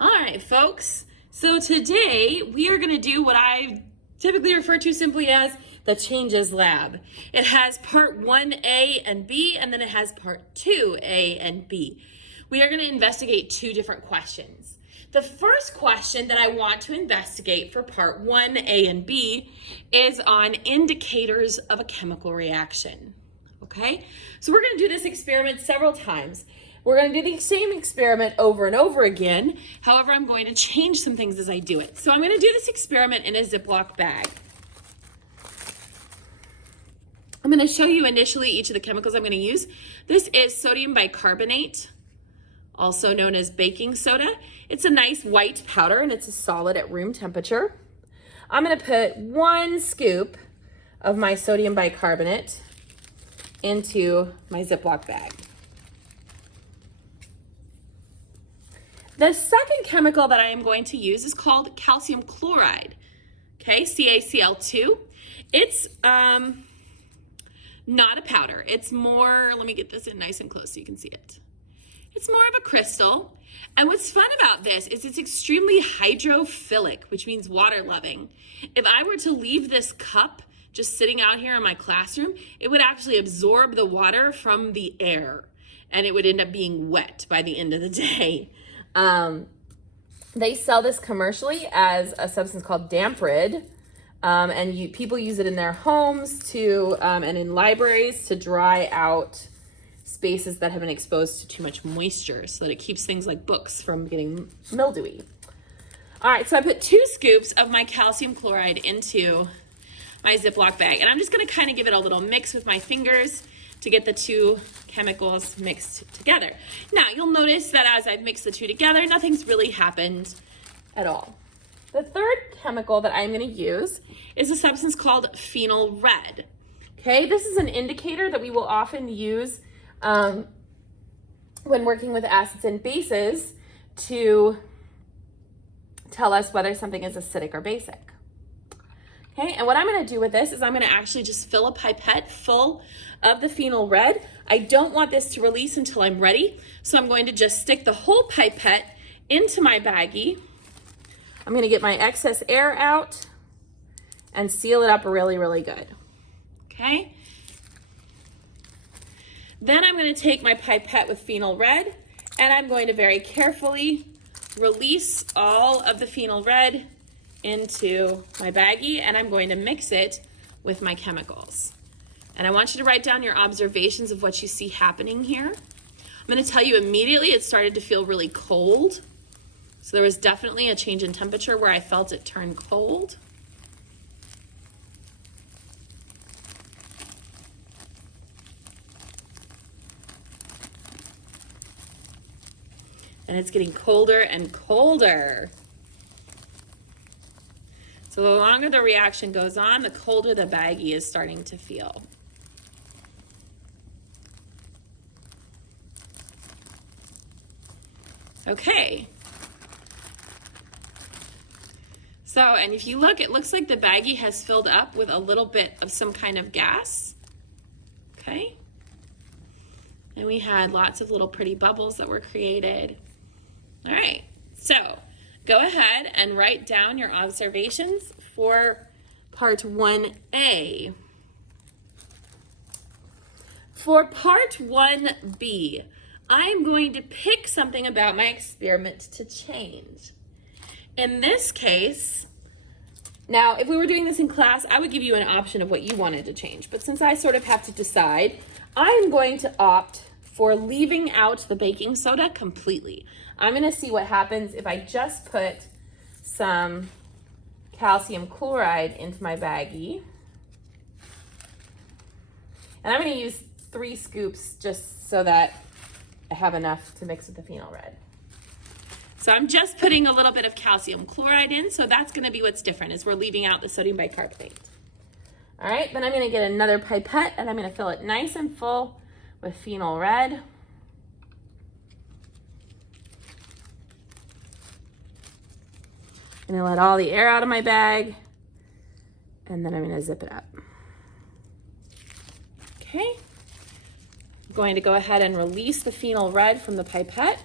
All right, folks. So today we are going to do what I typically refer to simply as the Changes Lab. It has part 1A and B, and then it has part 2A and B. We are going to investigate two different questions. The first question that I want to investigate for part 1A and B is on indicators of a chemical reaction. Okay, so we're going to do this experiment several times. We're going to do the same experiment over and over again. However, I'm going to change some things as I do it. So I'm going to do this experiment in a Ziploc bag. I'm going to show you initially each of the chemicals I'm going to use. This is sodium bicarbonate, also known as baking soda. It's a nice white powder and it's a solid at room temperature. I'm going to put 1 scoop of my sodium bicarbonate into my Ziploc bag. The second chemical that I am going to use is called calcium chloride, okay, CaCl2. It's not a powder. It's more, let me get this in nice and close so you can see it. It's more of a crystal. And what's fun about this is it's extremely hydrophilic, which means water loving. If I were to leave this cup just sitting out here in my classroom, it would actually absorb the water from the air and it would end up being wet by the end of the day. They sell this commercially as a substance called Red, and people use it in their homes and in libraries to dry out spaces that have been exposed to too much moisture so that it keeps things like books from getting mildewy. All right, so I put 2 scoops of my calcium chloride into my Ziploc bag, and I'm just going to kind of give it a little mix with my fingers to get the two chemicals mixed together. Now, you'll notice that as I've mixed the two together, nothing's really happened at all. The third chemical that I'm going to use is a substance called Phenol Red. Okay, this is an indicator that we will often use when working with acids and bases to tell us whether something is acidic or basic. Okay, and what I'm going to do with this is I'm going to actually just fill a pipette full of the Phenol Red. I don't want this to release until I'm ready, so I'm going to just stick the whole pipette into my baggie. I'm going to get my excess air out and seal it up really, really good. Okay. Then I'm going to take my pipette with Phenol Red and I'm going to very carefully release all of the Phenol Red into my baggie, and I'm going to mix it with my chemicals. And I want you to write down your observations of what you see happening here. I'm going to tell you immediately it started to feel really cold. So there was definitely a change in temperature where I felt it turn cold. And it's getting colder and colder. So the longer the reaction goes on, the colder the baggie is starting to feel. Okay. So, and if you look, it looks like the baggie has filled up with a little bit of some kind of gas. Okay. And we had lots of little pretty bubbles that were created. All right. So, go ahead and write down your observations for part 1A. For part 1B, I'm going to pick something about my experiment to change. In this case, now if we were doing this in class, I would give you an option of what you wanted to change. But since I sort of have to decide, I'm going to opt for leaving out the baking soda completely. I'm going to see what happens if I just put some calcium chloride into my baggie. And I'm going to use 3 scoops just so that I have enough to mix with the Phenol Red. So I'm just putting a little bit of calcium chloride in, so that's going to be what's different, is we're leaving out the sodium bicarbonate. All right, then I'm going to get another pipette and I'm going to fill it nice and full with Phenol Red. I'm going to let all the air out of my bag, and then I'm going to zip it up. Okay. I'm going to go ahead and release the Phenol Red from the pipette.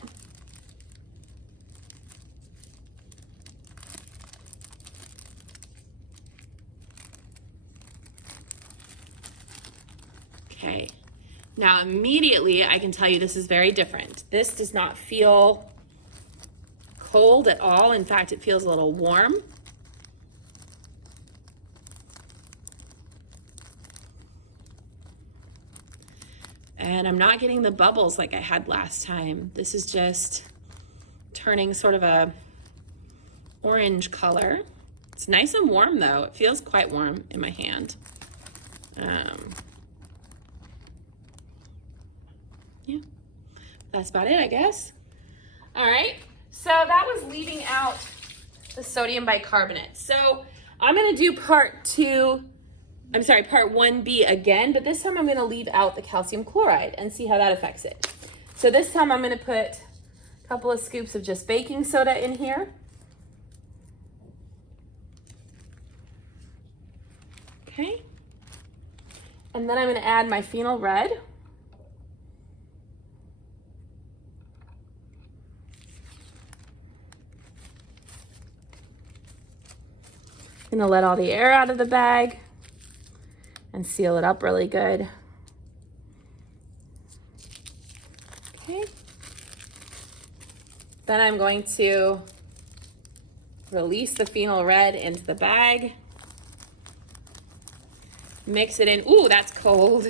Now immediately I can tell you this is very different. This does not feel cold at all. In fact, it feels a little warm. And I'm not getting the bubbles like I had last time. This is just turning sort of a orange color. It's nice and warm though. It feels quite warm in my hand. Yeah, that's about it, I guess. All right, so that was leaving out the sodium bicarbonate. So I'm gonna do part 1B again, but this time I'm gonna leave out the calcium chloride and see how that affects it. So this time I'm gonna put a couple of scoops of just baking soda in here. Okay. And then I'm gonna add my Phenol Red. I'm gonna let all the air out of the bag and seal it up really good. Okay. Then I'm going to release the Phenol Red into the bag. Mix it in. Ooh, that's cold.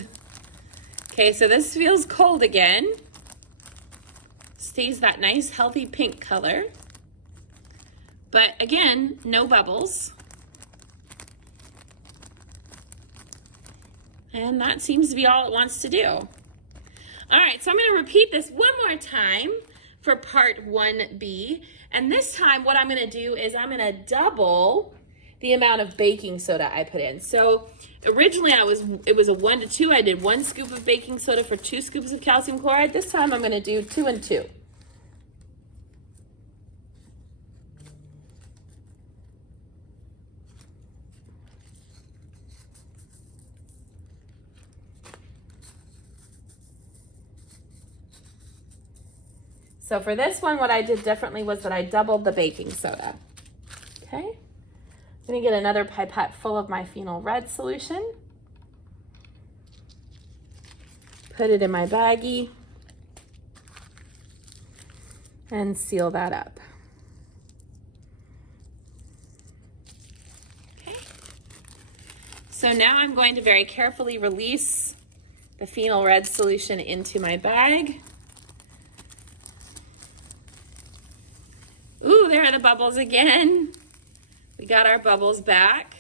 Okay, so this feels cold again. Stays that nice, healthy pink color. But again, no bubbles. And that seems to be all it wants to do. All right, so I'm gonna repeat this one more time for part 1B. And this time what I'm gonna do is I'm gonna double the amount of baking soda I put in. So originally it was a 1 to 2. I did 1 scoop of baking soda for 2 scoops of calcium chloride. This time I'm gonna do 2 and 2. So for this one, what I did differently was that I doubled the baking soda. Okay, I'm gonna get another pipette full of my Phenol Red solution. Put it in my baggie and seal that up. Okay, so now I'm going to very carefully release the Phenol Red solution into my bag. Ooh, there are the bubbles again. We got our bubbles back.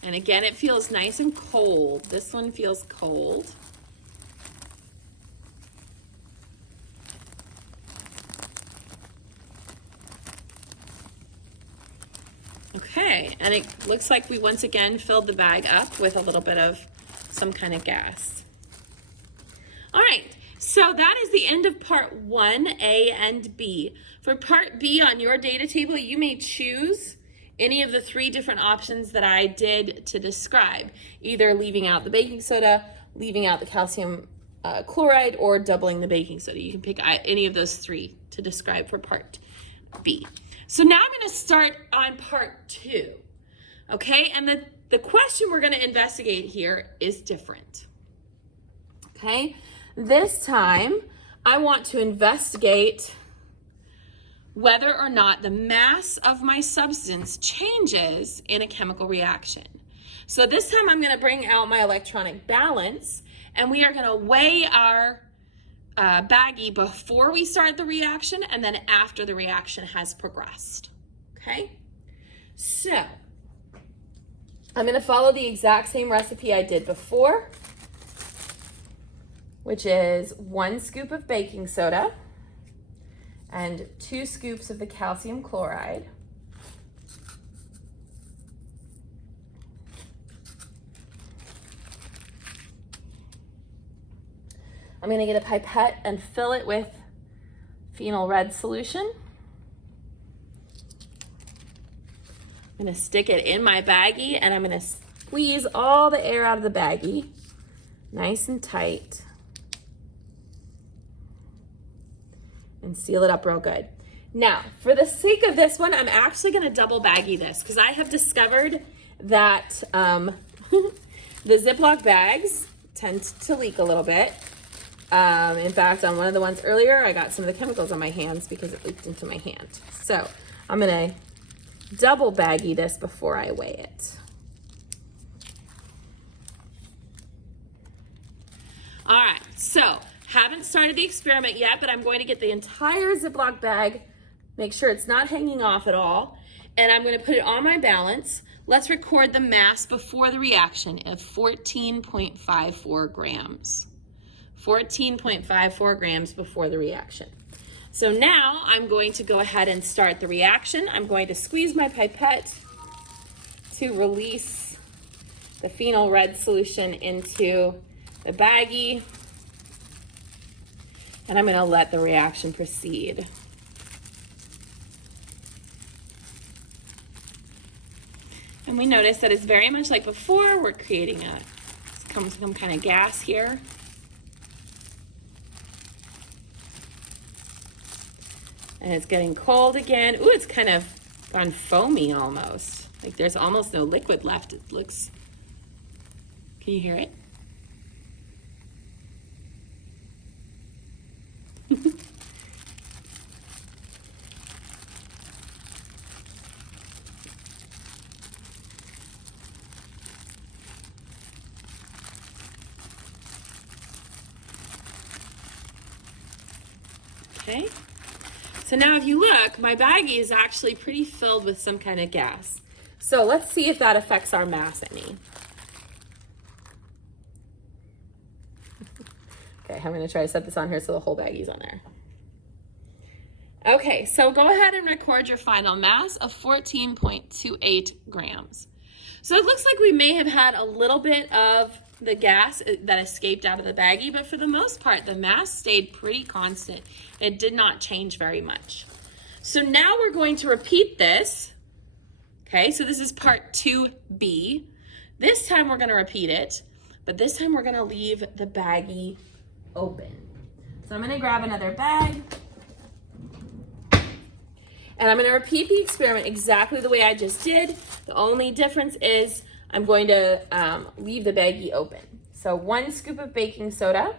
And again, it feels nice and cold. This one feels cold. Okay, and it looks like we once again filled the bag up with a little bit of some kind of gas. All right. So that is the end of part 1A and B. For part B on your data table, you may choose any of the 3 different options that I did to describe, either leaving out the baking soda, leaving out the calcium chloride, or doubling the baking soda. You can pick any of those 3 to describe for part B. So now I'm gonna start on part 2, okay? And the question we're gonna investigate here is different, okay? This time, I want to investigate whether or not the mass of my substance changes in a chemical reaction. So this time I'm gonna bring out my electronic balance, and we are gonna weigh our baggie before we start the reaction and then after the reaction has progressed, okay? So, I'm gonna follow the exact same recipe I did before, which is 1 scoop of baking soda and 2 scoops of the calcium chloride. I'm gonna get a pipette and fill it with Phenol Red solution. I'm gonna stick it in my baggie and I'm gonna squeeze all the air out of the baggie, nice and tight. And seal it up real good. Now, for the sake of this one, I'm actually gonna double baggie this because I have discovered that The Ziploc bags tend to leak a little bit. In fact, on one of the ones earlier, I got some of the chemicals on my hands because it leaked into my hand. So I'm gonna double baggie this before I weigh it. All right, so haven't started the experiment yet, but I'm going to get the entire Ziploc bag, make sure it's not hanging off at all, and I'm going to put it on my balance. Let's record the mass before the reaction of 14.54 grams. 14.54 grams before the reaction. So now I'm going to go ahead and start the reaction. I'm going to squeeze my pipette to release the Phenol Red solution into the baggie, and I'm going to let the reaction proceed. And we notice that it's very much like before. We're creating some kind of gas here. And it's getting cold again. Ooh, it's kind of gone foamy almost. Like there's almost no liquid left. It looks, can you hear it? Okay. So now if you look, my baggie is actually pretty filled with some kind of gas. So let's see if that affects our mass any. Okay, I'm gonna try to set this on here so the whole baggie's on there. Okay, so go ahead and record your final mass of 14.28 grams. So it looks like we may have had a little bit of the gas that escaped out of the baggie, but for the most part, the mass stayed pretty constant. It did not change very much. So now we're going to repeat this. Okay, so this is part 2B. This time we're gonna repeat it, but this time we're gonna leave the baggie open. So I'm gonna grab another bag, and I'm gonna repeat the experiment exactly the way I just did. The only difference is I'm going to leave the baggie open. So 1 scoop of baking soda,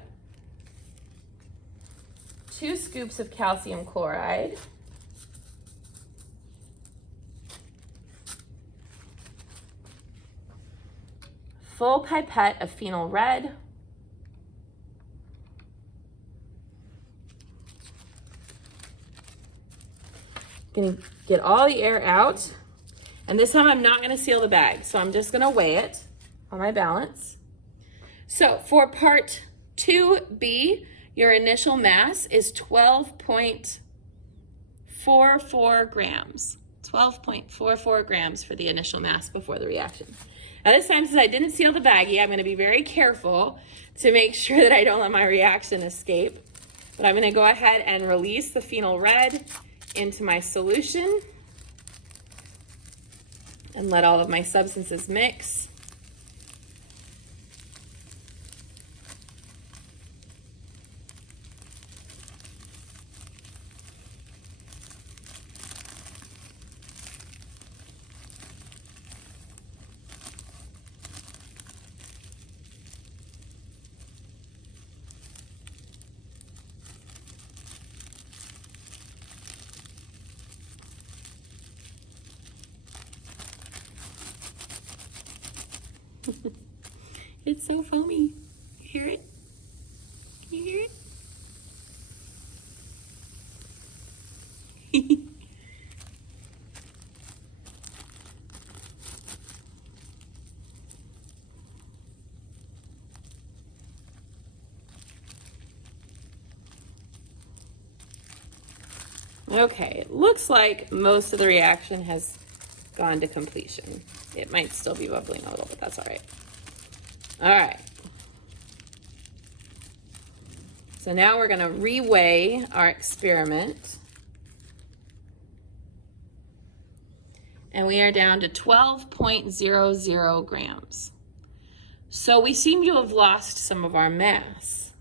2 scoops of calcium chloride, full pipette of Phenol Red, gonna get all the air out. And this time I'm not gonna seal the bag, so I'm just gonna weigh it on my balance. So for part 2B, your initial mass is 12.44 grams. 12.44 grams for the initial mass before the reaction. Now this time, since I didn't seal the baggie, I'm gonna be very careful to make sure that I don't let my reaction escape. But I'm gonna go ahead and release the Phenol Red into my solution and let all of my substances mix. It's so foamy. You hear it? Can you hear it? Okay, it looks like most of the reaction has gone to completion. It might still be bubbling a little, but that's all right. All right. So now we're gonna reweigh our experiment. And we are down to 12.00 grams. So we seem to have lost some of our mass.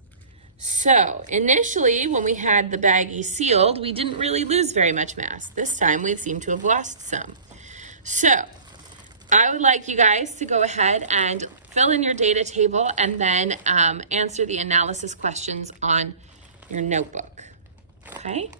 So initially, when we had the baggie sealed, we didn't really lose very much mass. This time we seem to have lost some. So I would like you guys to go ahead and fill in your data table and then answer the analysis questions on your notebook. Okay?